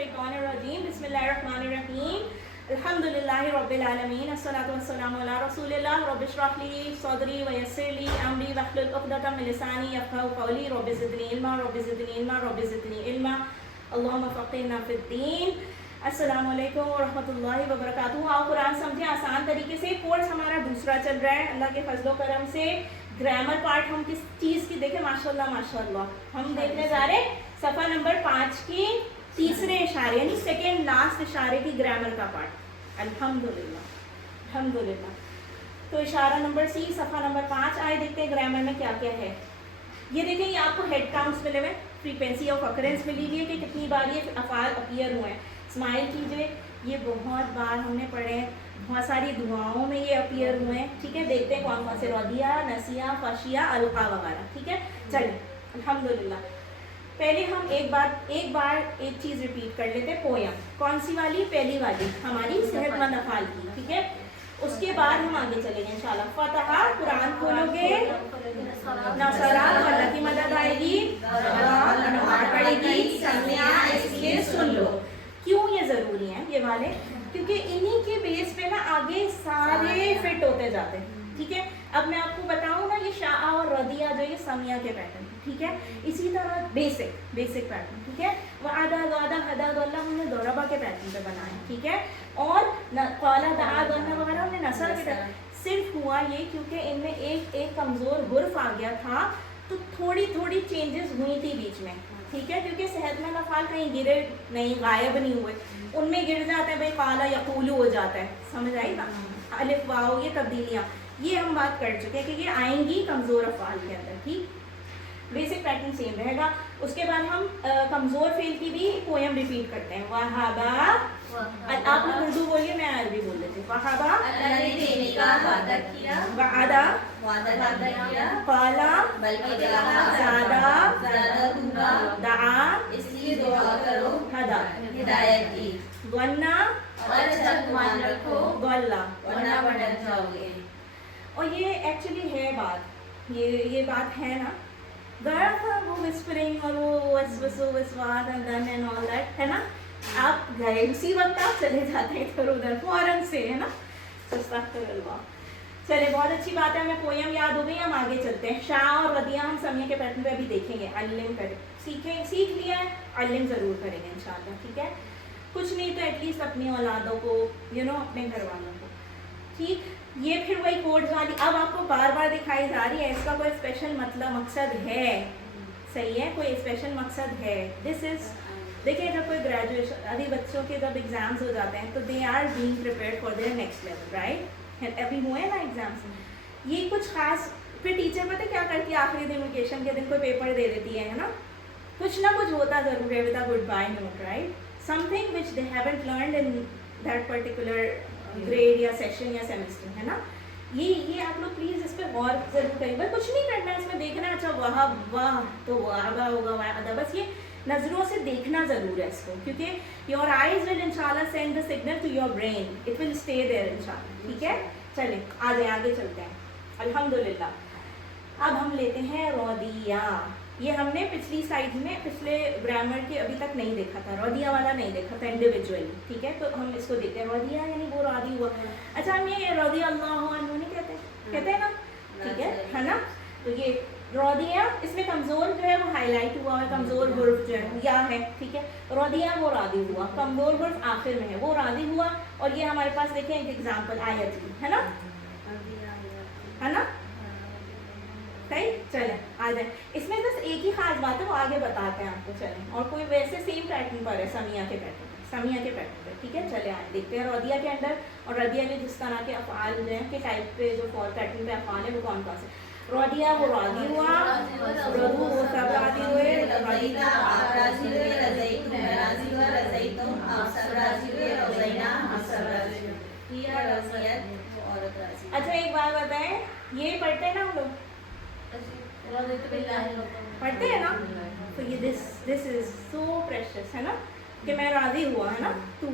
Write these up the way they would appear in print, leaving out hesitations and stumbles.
الشیطان الرجیم بسم اللہ الرحمن الرحیم الحمدللہ رب العالمین الصلاۃ والسلام علی رسول اللہ رب اشرح لی صدری ویسر لی امری واحلل عقدۃ من لسانی یفقهوا قولی رب زدنی علما رب زدنی علما رب زدنی علما اللہم فقہنا فی الدین. السلام علیکم ورحمۃ اللہ وبرکاتہ. آپ قرآن سمجھیں آسان طریقے سے. کورس ہمارا دوسرا چل رہا ہے اللہ کے فضل و کرم سے. گرامر پارٹ ہم کس چیز کی دیکھیں؟ ماشاءاللہ ہم دیکھنے جا رہے ہیں صفحہ نمبر 5 کی تیسرے اشارے یعنی سیکنڈ لاسٹ اشارے کی گرامر کا پارٹ. الحمدللہ. تو اشارہ نمبر سی صفحہ نمبر 5 آئے دیکھتے ہیں گرامر میں کیا کیا ہے. یہ دیکھیں یہ آپ کو ہیڈ کاؤنٹس ملے ہوئے, فریکوینسی آف اکرنس ملی ہوئی ہے کہ کتنی بار یہ افعال اپیئر ہوئے ہیں. اسمائل کیجئے, یہ بہت بار ہم نے پڑھے ہیں, بہت ساری دعاؤں میں یہ اپیئر ہوئے ہیں. ٹھیک ہے, دیکھتے ہیں کون کون سے. رضیہ, نسیہ, خشیہ, القا وغیرہ. ٹھیک ہے, چلیں الحمدللہ. پہلے ہم ایک بار ایک چیز ریپیٹ کر لیتے. پویم کون سی والی؟ پہلی والی ہماری صحت مند افعال کی. ٹھیک ہے, اس کے بعد ہم آگے چلیں گے انشاءاللہ. فتح قرآن کھولو گے, نصرہ اللہ کی مدد آئے گی, نماز پڑھے گی, سمعہ اس لیے سن لو. کیوں یہ ضروری ہیں یہ والے؟ کیونکہ انہی کے بیس پہ نا آگے سارے فٹ ہوتے جاتے ہیں. ٹھیک ہے, اب میں آپ کو بتاؤں نا یہ شاء اور رضیہ جو یہ سمیہ کے پیٹرن. ٹھیک ہے, اسی طرح بیسک پیٹرن. ٹھیک ہے, وعدہ وعدہ حداد اللہ ہم نے ضربہ کے پیٹرن پہ بنائے. ٹھیک ہے, اور قال دعا اللہ وغیرہ ہم نے نصر کے پیٹرن. صرف ہوا یہ کیونکہ ان میں ایک کمزور حرف آ گیا تھا تو تھوڑی چینجز ہوئی تھی بیچ میں. ٹھیک ہے, کیونکہ صحت مند افعال کہیں گرے نہیں, غائب نہیں ہوئے, ان میں گر جاتے ہیں بھائی. قال یقول ہو جاتا ہے, سمجھ آئی نا. الف واو یہ تبدیلیاں یہ ہم بات کر چکے ہیں کہ یہ آئیں گی کمزور افعال کے اندر. ٹھیک, بیسک پیٹرن سیم رہے گا. اس کے بعد ہم کمزور فعل کی بھی پویم ریپیٹ کرتے ہیں. وہابا, آپ لوگ اردو بولیے, میں عربی بول لیتی ہوں. وہابا اللہ نے دینے کا وعدہ کیا, وعدہ وعدہ کیا, قالا بلکہ کہا زیادہ دوں گا, دعا اس لیے دعا کرو, ہدا ہدایت کی, غنہ اور اچھا گمان رکھو, غلہ ورنہ بھٹک جاؤ گے. اور یہ ایکچولی ہے بات, یہ بات ہے نا. گیا تھا وہ وسپرنگ اور وہ وسواس and then and all that ہے نا. آپ گئے اسی وقت آپ چلے جاتے ہیں ادھر ادھر فوراً سے, ہے نا. استغفر اللہ. چلے بہت اچھی بات ہے, ہمیں پویم یاد ہو گئی. ہم آگے چلتے ہیں. شاء اور رضیہ ہم سمیہ کے پیٹرن پہ ابھی دیکھیں گے. علم کریں, سیکھ لیا ہے, علم ضرور کریں گے انشاءاللہ. ٹھیک ہے, کچھ نہیں تو ایٹ لیسٹ اپنی اولادوں کو اپنے گھر والوں کو. ٹھیک, یہ پھر وہی کوڈز والی اب آپ کو بار بار دکھائی جا رہی ہے. اس کا کوئی اسپیشل مقصد ہے, صحیح ہے, کوئی اسپیشل مقصد ہے. دس از دیکھیں جب کوئی گریجویشن ابھی بچوں کے جب ایگزامز ہو جاتے ہیں تو they are being prepared for their next level, right. ابھی ہوئے نا ایگزامس, یہ کچھ خاص. پھر ٹیچر پتہ کیا کرتی ہے آخری دن ویکیشن کے دن کوئی پیپر دے دیتی ہے نا. کچھ نہ کچھ ہوتا ضرور ہے with a goodbye note, right. Something which they haven't learned in that particular grade یا سیشن یا سیمسٹر, ہے نا. یہ آپ لوگ پلیز اس پہ غور ضرور کریں. بس کچھ نہیں کرنا ہے اس میں, دیکھنا اچھا واہ تو واہ ہوگا واہ, بس یہ نظروں سے دیکھنا ضرور ہے اس کو, کیونکہ یور آئیز ول انشاءاللہ send the signal to your brain, it will stay there انشاءاللہ. ٹھیک ہے, چلیں آگے چلتے ہیں. الحمدللہ. اب ہم لیتے ہیں رودیہ. یہ ہم نے پچھلی سلائڈ میں پچھلے گرامر کے ابھی تک نہیں دیکھا تھا, رودیہ والا نہیں دیکھا تھا انڈیویجولی. ٹھیک ہے, تو ہم اس کو دیکھتے ہیں. رودیہ یعنی وہ راضی ہوا. اچھا, ہم یہ رضی اللہ عنہ نہیں کہتے ہیں نا. ٹھیک ہے نا. تو یہ رودیہ, اس میں کمزور جو ہے وہ ہائی لائٹ ہوا ہے, کمزور حرف جو ہے یا ہے. ٹھیک ہے, رودیہ وہ راضی ہوا, کمزور حرف آخر میں ہے, وہ راضی ہوا. اور یہ ہمارے پاس دیکھیں ایک ایگزامپل آیت کی, ہے نا. صحیح, چلیں آ جائیں. اس میں بس ایک ہی خاص بات ہے, وہ آگے بتاتے ہیں آپ کو. چلیں, اور کوئی ویسے سیم پیٹرن پر ہے سمیہ کے پیٹرن پر. ٹھیک ہے, چلے آئیں دیکھتے ہیں رودیہ کے اندر. اور رضیہ میں جس طرح کے افعال جو ہیں کہ ٹائپ پہ جو پیٹرن پہ افعال ہیں وہ کون سے. رودیہ وہ راضی ہوا, رضو وہ سب راضی ہوئے, رضینا آپ راضی ہوئے, رضیتم میں راضی ہوا, رضیتم آپ سب راضی ہوئے, رضینا ہم سب راضی ہوئے. یہ رضیت عورت راضی. اچھا ایک بات بتائیں, یہ پڑھتے ہیں نا ہم لوگ, پڑھتے ہیں نا. تو یہ دس از سو پریشس, ہے نا, کہ میں راضی ہوا, ہے نا. تو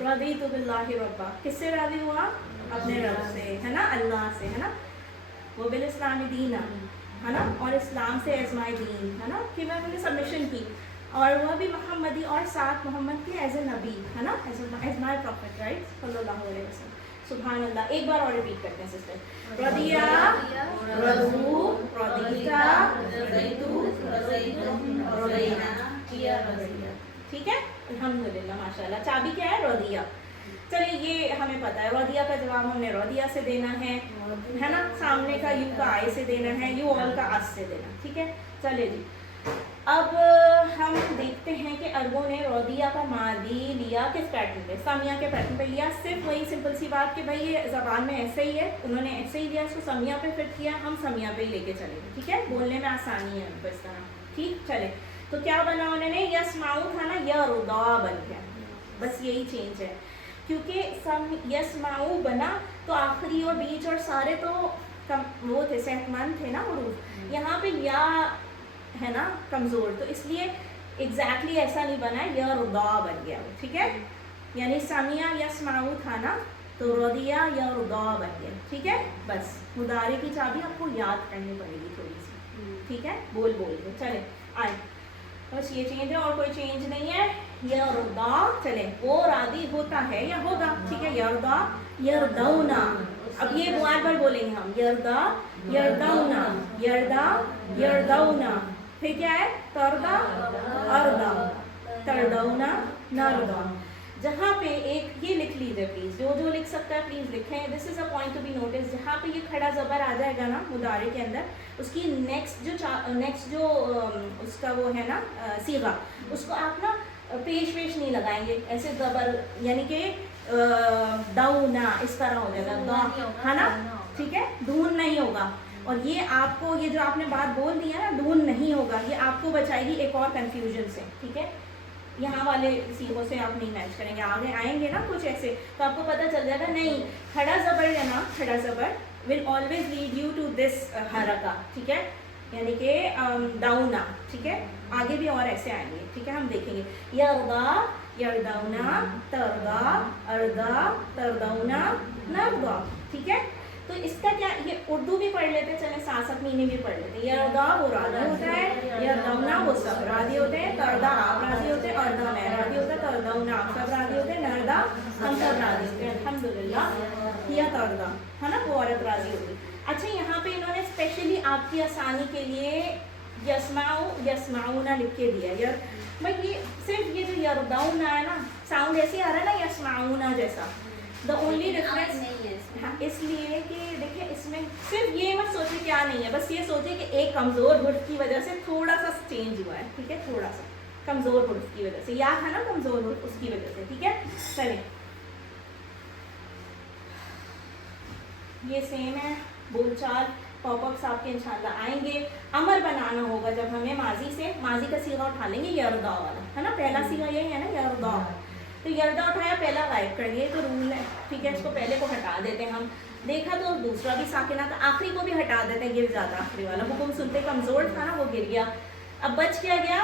رضیت باللہ ربا, کس سے راضی ہوا؟ اپنے رب سے, ہے نا, اللہ سے, ہے نا. وہ بالاسلام دینا, ہے نا, اور اسلام سے ایز مائی دین, ہے نا, کہ میں نے سبمیشن کی. اور وہ بھی محمدی اور ساتھ محمد کے ایز اے نبی ہے نا, ایز مائی پروفیٹ رائٹ صلی اللہ علیہ وسلم. سبحان اللہ. ایک بار اور ریپیٹ کرتے ہیں سسٹر. رضیہ, رضو, رضیتا, رضیتو, رضیتم, رضینا, کیا رضیہ. ٹھیک ہے, الحمدللہ ماشاء اللہ. چابی کیا ہے؟ رضیہ. چلیے یہ ہمیں پتا ہے. رضیہ کا جواب ہم نے رضیہ سے دینا ہے نا, سامنے کا یو کا آئی سے دینا ہے, یو آل کا اس سے دینا. ٹھیک ہے, چلے جی. اب ہم دیکھتے ہیں کہ عربوں نے رضیہ کا ماضی لیا کس پیٹرن پہ؟ سمیہ کے پیٹرن پہ لیا. صرف وہی سمپل سی بات کہ بھائی یہ زبان میں ایسے ہی ہے, انہوں نے ایسے ہی لیا, اس کو سمیہ پہ فٹ کیا, ہم سمیہ پہ ہی لے کے چلے گئے. ٹھیک ہے, بولنے میں آسانی ہے ان کو اس طرح. ٹھیک, چلے. تو کیا بنا انہوں نے؟ یسمعو تھا نا, یرضا بن گیا. بس یہی چینج ہے, کیونکہ یسمعو بنا تو آخری اور بیچ اور سارے تو وہ تھے, صحت مند تھے نا حروف. یہاں پہ یا ہے نا کمزور, تو اس لیے ایگزیکٹلی ایسا نہیں بنا ہے, یرضا بن گیا. ٹھیک ہے, یعنی سمیہ یسمعو تھا نا, تو رضیہ یرضا بن گیا. ٹھیک ہے, بس مضارع کی چابی آپ کو یاد کرنی پڑے گی تھوڑی سی. ٹھیک ہے, بول کے چلے آئے. بس یہ چینج ہے اور کوئی چینج نہیں ہے. یرضا, چلے, وہ راضی ہوتا ہے یا ہوگا. ٹھیک ہے, یرضا, یرضونا. اب یہ بار بار بولیں گے ہم, یرضا, یرضونا, یرضا, یرضونا. پھر کیا ہے؟ ترضا, ارضا, ترضونا, نرضا. جہاں پہ ایک یہ لکھ لیجیے پلیز, جو لکھ سکتا ہے پلیز لکھیں. This is a point to be notes. جہاں پہ یہ کھڑا زبر آ جائے گا نا مضارع کے اندر, اس کی نیکسٹ جو اس کا وہ ہے نا صیغہ, اس کو آپ نا پیش نہیں لگائیں گے ایسے زبر, یعنی کہ دونا اس طرح ہو جائے گا ہے نا. ٹھیک ہے, دون نہیں ہوگا. اور یہ آپ کو, یہ جو آپ نے بات بول دی ہے نا, دون نہیں ہوگا, یہ آپ کو بچائے گی ایک اور کنفیوژن سے. ٹھیک ہے, یہاں والے سیغوں سے آپ نہیں میچ کریں گے, آگے آئیں گے نا کچھ ایسے تو آپ کو پتہ چل جائے گا نہیں کھڑا زبر ہے نا, کھڑا زبر will always lead you to this حرکہ. ٹھیک ہے, یعنی کہ ڈاؤنا. ٹھیک ہے, آگے بھی اور ایسے آئیں گے. ٹھیک ہے, ہم دیکھیں گے. یرضا, یرضونا, ترضا, ارضا, ترضونا, نرضا. ٹھیک ہے, تو اس کا کیا, یہ اردو بھی پڑھ لیتے, چلیں ساتھ ساتھ میننگ بھی پڑھ لیتے. یرضا وہ راضی ہوتا ہے, یرضونا وہ سب راضی ہوتے ہیں, ترضا آپ راضی ہوتے ہیں, ارضا میں راضی ہوتا ہے, ترضونا آپ سب راضی ہوتے ہیں, نرضا ہم سب راضی ہوتے ہیں. الحمدللہ, یا ترضا ہے نا, وہ عورت راضی ہوتی. اچھا, یہاں پہ انہوں نے اسپیشلی آپ کی آسانی کے لیے یسمعو, یسمعونا لکھ کے دیا. یار بھائی یہ صرف یہ جو یرضونا ہے نا, ساؤنڈ ایسے آ رہا ہے نا یسمعونا جیسا. دا اونلی ڈفرینس اس لیے کہ دیکھیں اس میں صرف یہ مت سوچے کیا نہیں ہے, بس یہ سوچے کہ ایک کمزور حرف کی وجہ سے تھوڑا سا چینج ہوا ہے. ٹھیک ہے, تھوڑا سا کمزور حرف کی وجہ سے, یا تھا نا کمزور حرف, اس کی وجہ سے. ٹھیک ہے, چلیں یہ سیم ہے بول چال. پاپ اپس آپ کے انشاءاللہ آئیں گے. امر بنانا ہوگا جب ہمیں ماضی سے, ماضی کا صیغہ اٹھا لیں گے یرضا والا ہے نا, پہلا صیغہ یہ ہے نا یرضا, تو یرضا اٹھایا پہلا غائب کر دیا, تو رول ہے. ٹھیک ہے, اس کو پہلے کو ہٹا دیتے ہیں ہم. دیکھا تو دوسرا بھی ساکنہ تھا, آخری کو بھی ہٹا دیتے ہیں, گر جاتا آخری والا. حکم سنتے کمزور تھا نا, وہ گر گیا. اب بچ کیا گیا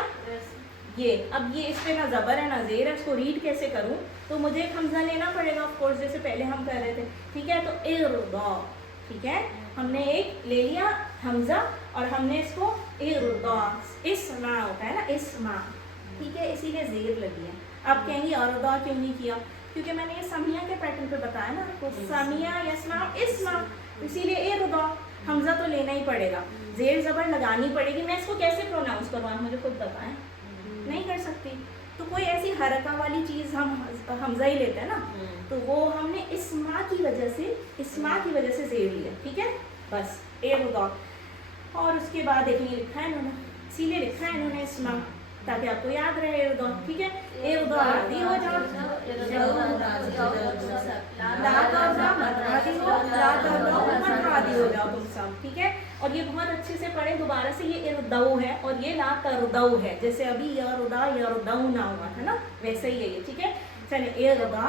یہ. اب یہ اس پہ نہ زبر ہے نہ زیر ہے, اس کو ریڈ کیسے کروں؟ تو مجھے ایک حمزہ لینا پڑے گا آف کورس, جیسے پہلے ہم کر رہے تھے. ٹھیک ہے, تو ارضا. ٹھیک ہے, ہم نے ایک لے لیا حمزہ اور ہم نے اس کو ارضا, اسمع ہوتا ہے نا, اسمع. ٹھیک ہے, اسی لیے زیر لگی ہے. آپ کہیں گے ارضا کیوں نہیں کیا؟ کیونکہ میں نے یہ سمیہ کے پیٹرن پہ بتایا نا آپ کو, سمیہ یسمع اسمع, اسی لیے ارضا. حمزہ تو لینا ہی پڑے گا, زیر زبر لگانی پڑے گی. میں اس کو کیسے پروناؤنس کروں, آپ مجھے خود بتائیں. نہیں کر سکتی. تو کوئی ایسی حرکہ والی چیز ہم حمزہ ہی لیتے ہیں نا, تو وہ ہم نے اسمع کی وجہ سے زیر لیا. ٹھیک ہے, بس ارضا. اور اس کے بعد دیکھیں لکھا ہے انہوں نے, اسی لیے لکھا ہے انہوں نے اسمع, تاکہ آپ کو یاد رہے ارضا. ٹھیک ہے, ارضا راضی ہو جاؤ, لا ترضا مت راضی ہو, لا ترضا مت راضی ہو جاؤ تم سب. ٹھیک ہے, اور یہ بہت اچھے سے پڑھیں دوبارہ سے. یہ ارضو ہے اور یہ لا ترضو ہے, جیسے ابھی یرضا یرضونا ہوا تھا نا, ویسے ہی ہے یہ. ٹھیک ہے, چلیں ارضا,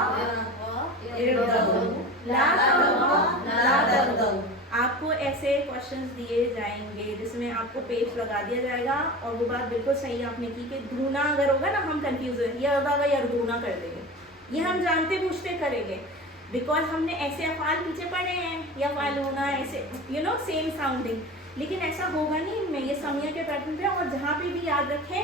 ارضو, لا ترضا, لا ترضو. آپ کو ایسے کوشچنز دیے جائیں گے جس میں آپ کو پیش لگا دیا جائے گا, اور وہ بات بالکل صحیح آپ نے کی کہ دھونا اگر ہوگا نا, ہم کنفیوز ہوئے, یرضا کا یرضونا کر دیں گے. یہ ہم جانتے پوچھتے کریں گے, بیکاز ہم نے ایسے افعال پیچھے پڑھے ہیں, یا فعلونا ایسے سیم ساؤنڈنگ. لیکن ایسا ہوگا نہیں ان میں, یہ سمیہ کے پیٹرن پہ. اور جہاں پہ بھی یاد رکھیں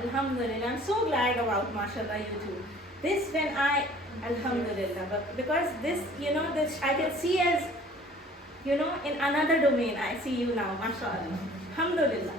Alhamdulillah, I'm so glad about mashallah you too. This when I, alhamdulillah, but because this, you know, this I can see as, you know, in another domain. I see you now, mashallah. Alhamdulillah.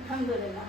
alhamdulillah.